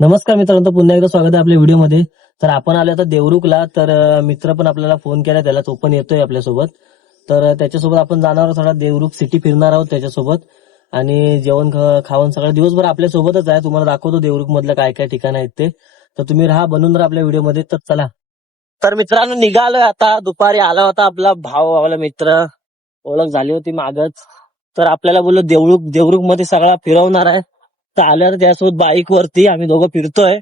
नमस्कार मित्रांनो पुन्हा एकदा स्वागत आहे आपल्या व्हिडिओमध्ये. तर आपण आलो आता देवरुखला तर मित्र पण आपल्याला फोन केला त्याला तो पण येतोय आपल्यासोबत. तर त्याच्यासोबत आपण जाणार आहोत थोडा देवरुख सिटी फिरणार आहोत त्याच्यासोबत. आणि जेवण खावण सगळं दिवसभर आपल्या सोबतच आहे. तुम्हाला दाखवतो देवरुख मधलं काय काय ठिकाण आहेत ते. तर तुम्ही राहा बनून राहा आपल्या व्हिडिओमध्ये तर चला. तर मित्रांनो निघालोय आता. दुपारी आला होता आपला भाऊ आपला मित्र. ओळख झाली होती मागच. तर आपल्याला बोललो देवरुख देवरुखमध्ये सगळा फिरवणार आहे. तर त्यासोबत बाईक वरती आम्ही दोघं फिरतोय.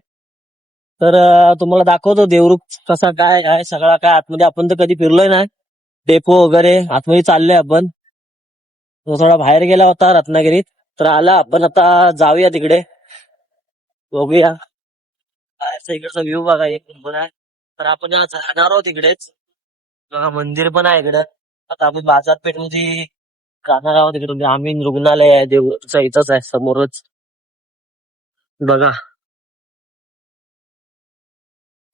तर तुम्हाला दाखवतो देवरुख कसा काय आहे सगळा काय. आतमध्ये आपण तर कधी फिरलोय ना डेपो वगैरे आतमध्ये चाललोय आपण. तो थोडा बाहेर गेला होता रत्नागिरीत. तर आला आपण आता जाऊया तिकडे. बघूया. इकडचा व्ह्यू बघा एक नंबर आहे. तर आपण जाणार आहोत तिकडेच बघा मंदिर पण आहे इकडं. आता आपण बाजारपेठमध्ये जाणार आहोत तिकडे म्हणजे आम्ही रुग्णालय आहे देवचा इथंच आहे समोरच. बघा.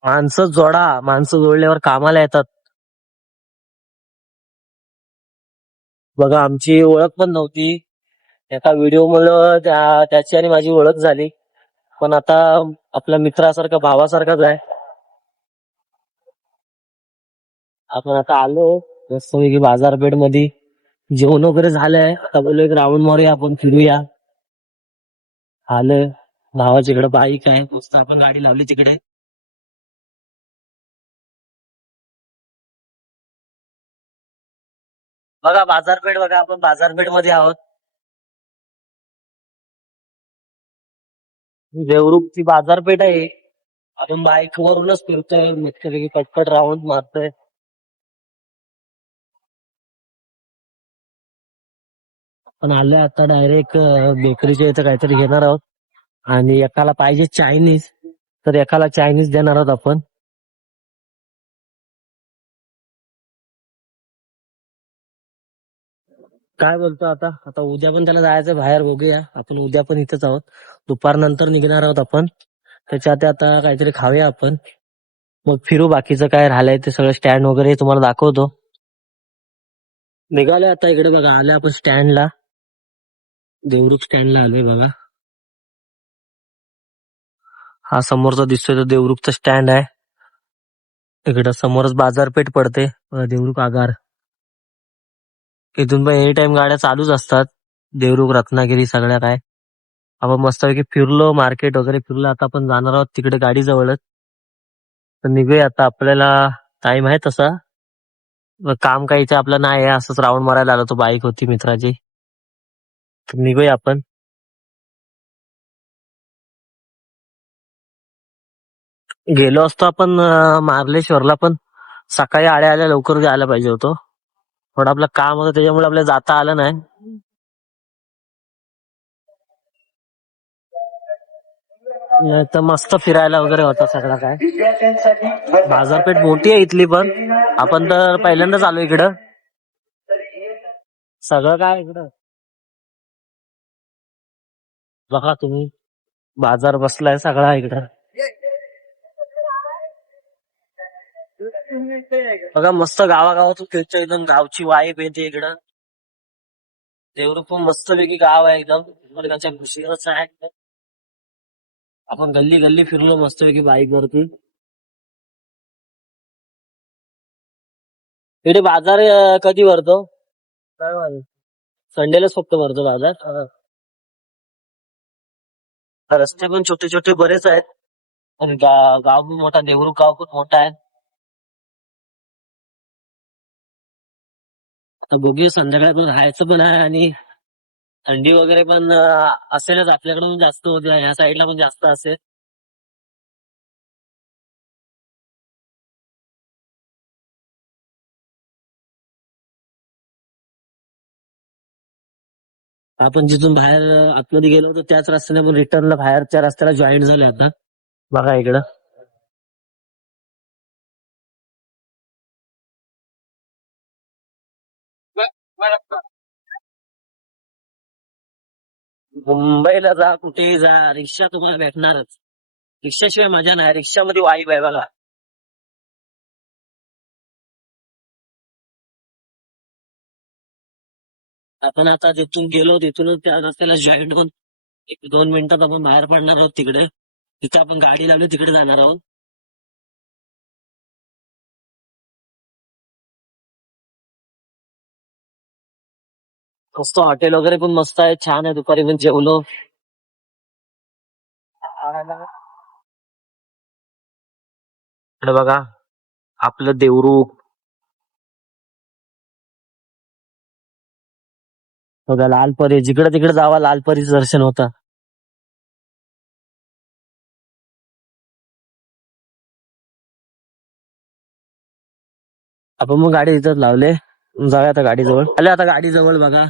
माणसं जोडा माणसं जोडल्यावर कामाला येतात. बघा आमची ओळख पण नव्हती. एका व्हिडिओ मुळे त्या त्याची आणि माझी ओळख झाली. पण आता आपल्या मित्रासारखा भावासारखाच आहे. आपण आता आलो मस्तपैकी बाजारपेठमध्ये जेवण वगैरे झालंय. आता बोललो एक राऊंड मारूया आपण फिरूया. आलं. भावाच्या इकडे बाईक आहे दोस्त आपण गाडी लावली तिकडे. बघा बाजारपेठ बघा आपण बाजारपेठमध्ये आहोत देवरूपची बाजारपेठ आहे. आपण बाईक वरूनच फिरतोय मस्तपैकी पटपट राऊंड मारतोय. पण आलोय आता डायरेक्ट बेकरीच्या इथं काहीतरी घेणार आहोत. आणि एकाला पाहिजे चायनीज तर एकाला चायनीज देणार आहोत आपण. काय बोलतो आता? आता उद्या पण त्याला जायचं बाहेर बघूया. आपण उद्या पण इथेच आहोत. दुपार नंतर निघणार आहोत आपण. त्याच्या आता काहीतरी खाऊया आपण. मग फिरू बाकीचं काय राहिलंय ते सगळं स्टँड वगैरे तुम्हाला दाखवतो. निघालोय आता इकडे बघा आलोय आपण स्टँडला देवरुख स्टँडला आलोय बघा. हा समोरचा दिसतोय तो देवरुखचा स्टँड आहे. इकडं समोरच बाजारपेठ पडते. देवरुख आगार. इथून पण एनी टाइम गाड्या चालूच असतात. देवरुख रत्नागिरी सगळ्या काय. आपण मस्तपैकी फिरलो मार्केट वगैरे फिरलो. आता आपण जाणार आहोत तिकडे गाडी जवळच तर निघूया आता. आपल्याला टाइम आहे तसा. काम काही इथे आपलं नाही आहे. असंच राऊंड मारायला आलो तो बाईक होती मित्राची. तर निघूया आपण. गेलो असतो आपण अं, मार्लेश्वरला पण. सकाळी आल्या आल्या लवकर जायला पाहिजे होतो. थोडं आपलं काम होतं त्याच्यामुळे आपल्याला जाता आलं नाही. नाही तर मस्त फिरायला वगैरे होता सगळं काय. बाजारपेठ मोठी आहे इथली पण. आपण तर पहिल्यांदाच आलो इकडं. सगळं काय इकडं. बघा तुम्ही. बाजार बसलाय सगळा इकडं. बघा मस्त गावागावातून फिरतो एकदम. गावची वाईब येते इकडं. देवरूप पण मस्तपैकी गाव आहे एकदम. त्यांच्या घुशीवरच आहे. आपण गल्ली गल्ली फिरलो मस्त पैकी बाईक वरती इकडे बाजार कधी भरतो? काय माहिती. संडेलाच फक्त भरतो बाजार. रस्ते पण छोटे छोटे बरेच आहेत. आणि गाव पण मोठा देवरूप गाव पण मोठा आहे. आता बघूया संध्याकाळी पण राहायचं पण आहे आणि थंडी वगैरे पण असेलच. आपल्याकडे पण जास्त होते ह्या साईडला पण जास्त असेल. आपण जिथून बाहेर आतमध्ये गेलो होतो त्याच रस्त्याने आपण रिटर्नला बाहेरच्या रस्त्याला जॉईन झाले आता. बघा इकडं. मुंबईला जा कुठेही जा रिक्षा तुम्हाला भेटणारच. रिक्षाशिवाय मजा नाही रिक्षामध्ये वाईब आहे बघा. आपण आता जिथून गेलो तिथूनच त्या रस्त्याला जॉईंट होऊन एक दोन मिनिटात आपण बाहेर पडणार आहोत तिकडे. तिथे आपण गाडी लावली तिकडे जाणार आहोत. मस्त हॉटेल वगैरे पण मस्त आहे छान आहे दुपारी पण जेवलो. इकडे बघा आपलं देवरूप. बघा लालपरी जिकडे तिकडे जावा लालपरीचं दर्शन होतं. आपण मग गाडी इथंच लावले. जाऊया आता गाडी जवळ आले आता गाडी जवळ बघा.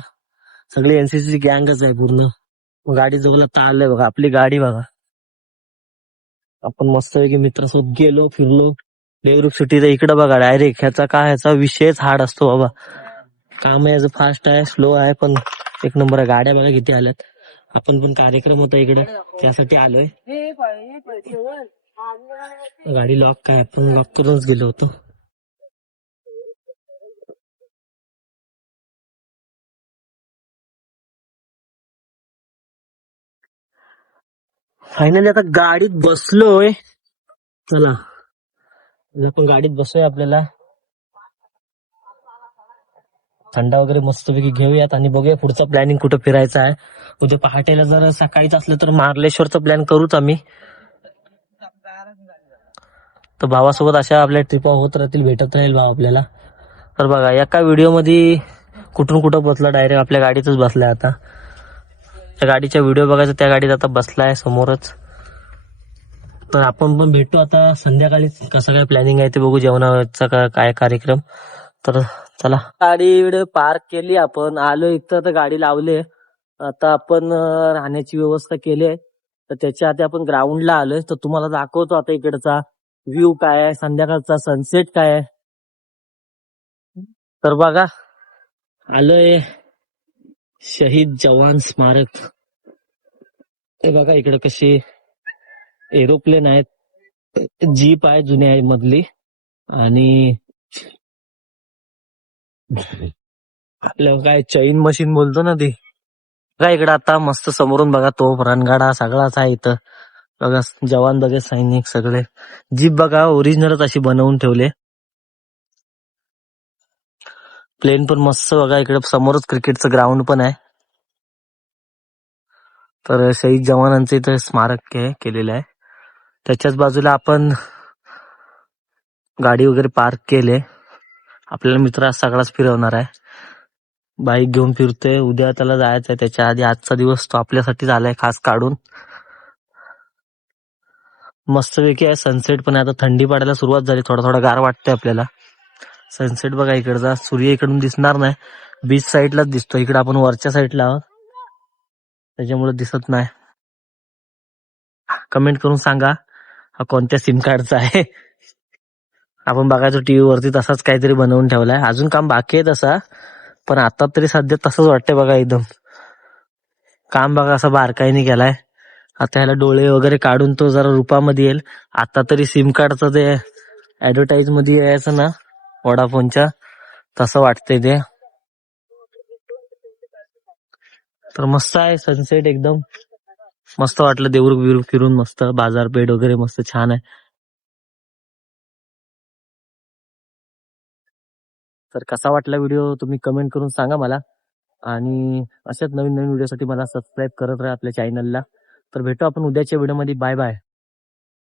सगळी एनसीसी गँगच आहे पूर्ण. गाडी जवळ आता बघा. आपली गाडी बघा. आपण मस्तपैकी मित्रासोबत गेलो फिरलो. देवरुख सिटीचा इकडे बघा डायरेक्ट ह्याचा काय ह्याचा विषयच हार्ड असतो बाबा. काम याचं फास्ट आहे स्लो आहे पण एक नंबर आहे. गाड्या बघा किती आल्यात. आपण पण कार्यक्रम होता इकडे. त्यासाठी आलोय. गाडी लॉक काय? आपण लॉक करूनच गेलो होतो. फायनली आता गाडीत बसलोय. चला. आपण गाडीत बसूया आपल्याला. थंडा वगैरे मस्तपैकी घेऊयात आणि बघूया पुढचं प्लॅनिंग कुठं फिरायचं आहे. उद्या पहाटेला जर सकाळीच असलं तर मार्लेश्वरचा प्लॅन करूच आम्ही. तर भावासोबत अशा आपल्या ट्रिपा होत राहतील भेटत राहील भाव आपल्याला. तर बघा एका व्हिडिओमध्ये कुठून कुठं बसला डायरेक्ट आपल्या गाडीतच बसलाय आता. त्या गाडीचा व्हिडिओ बघायचा त्या गाडीत आता बसलाय समोरच. तर आपण पण भेटू आता संध्याकाळी. कसं काय प्लॅनिंग आहे ते बघू जेवणाचा का- काय कार्यक्रम. तर चला. गाडी पार्क केली आपण. आलो इथं तर गाडी लावली. आता आपण राहण्याची व्यवस्था केली आहे. तर त्याच्या आधी आपण ग्राउंडला आलोय. तर तुम्हाला दाखवतो आता इकडचा व्ह्यू काय आहे. संध्याकाळचा सनसेट काय आहे. तर बघा. आलोय. शहीद जवान स्मारक. हे बघा इकडे कशी एरोप्लेन आहेत. जीप आहे जुन्या आहे मधली. आणि आपल्या काय चैन मशीन बोलतो ना ती. काय इकडे आता मस्त समोरून बघा तोफ रणगाडा सगळाच आहे इथं. बघा जवान बघा सैनिक सगळे. जीप बघा ओरिजिनलच अशी बनवून ठेवले. प्लेन पण मस्त बघा इकडे समोरच क्रिकेटचं ग्राउंड पण आहे. तर शहीद जवानांचं इथं स्मारक केलेलं आहे. त्याच्याच बाजूला आपण गाडी वगैरे पार्क केले. आपल्याला मित्र आज सगळाच फिरवणार आहे. बाईक घेऊन फिरतोय. उद्या त्याला जायचंय त्याच्या आधी आजचा दिवस तो आपल्यासाठी झालाय खास काढून. मस्तपैकी आहे. सनसेट पण आहे. आता थंडी पडायला सुरुवात झाली. थोडा थोडा गार वाटतंय आपल्याला. सनसेट बघा इकडचा. सूर्य इकडून दिसणार नाही. बीच साईडलाच दिसतो. इकडे आपण वरच्या साईडला आहोत. त्याच्यामुळे दिसत नाही. कमेंट करून सांगा हा कोणत्या सिम कार्डचा आहे. आपण बघायचो टीव्ही वरती तसाच काहीतरी बनवून ठेवलाय. अजून काम बाकी आहे तसा. पण आता तरी सध्या तसंच वाटतंय बघा एकदम. काम बघा असं बारकाईने केलाय. आता ह्याला डोळे वगैरे काढून तो जरा रूपामध्ये येईल. आता तरी सिम कार्डचं ते ऍडव्हर्टाईजमध्ये यायचं ना. वडाफोनच्या तसं वाटतंय ते. तर मस्त आहे सनसेट एकदम. मस्त वाटलं देऊर बिरूर फिरून मस्त बाजारपेठ वगैरे मस्त छान आहे. तर कसा वाटला व्हिडिओ तुम्ही कमेंट करून सांगा मला. आणि अशाच नवीन नवीन व्हिडिओसाठी मला सबस्क्राईब करत राहा आपल्या चॅनलला तर भेटू आपण उद्याच्या व्हिडिओमध्ये बाय बाय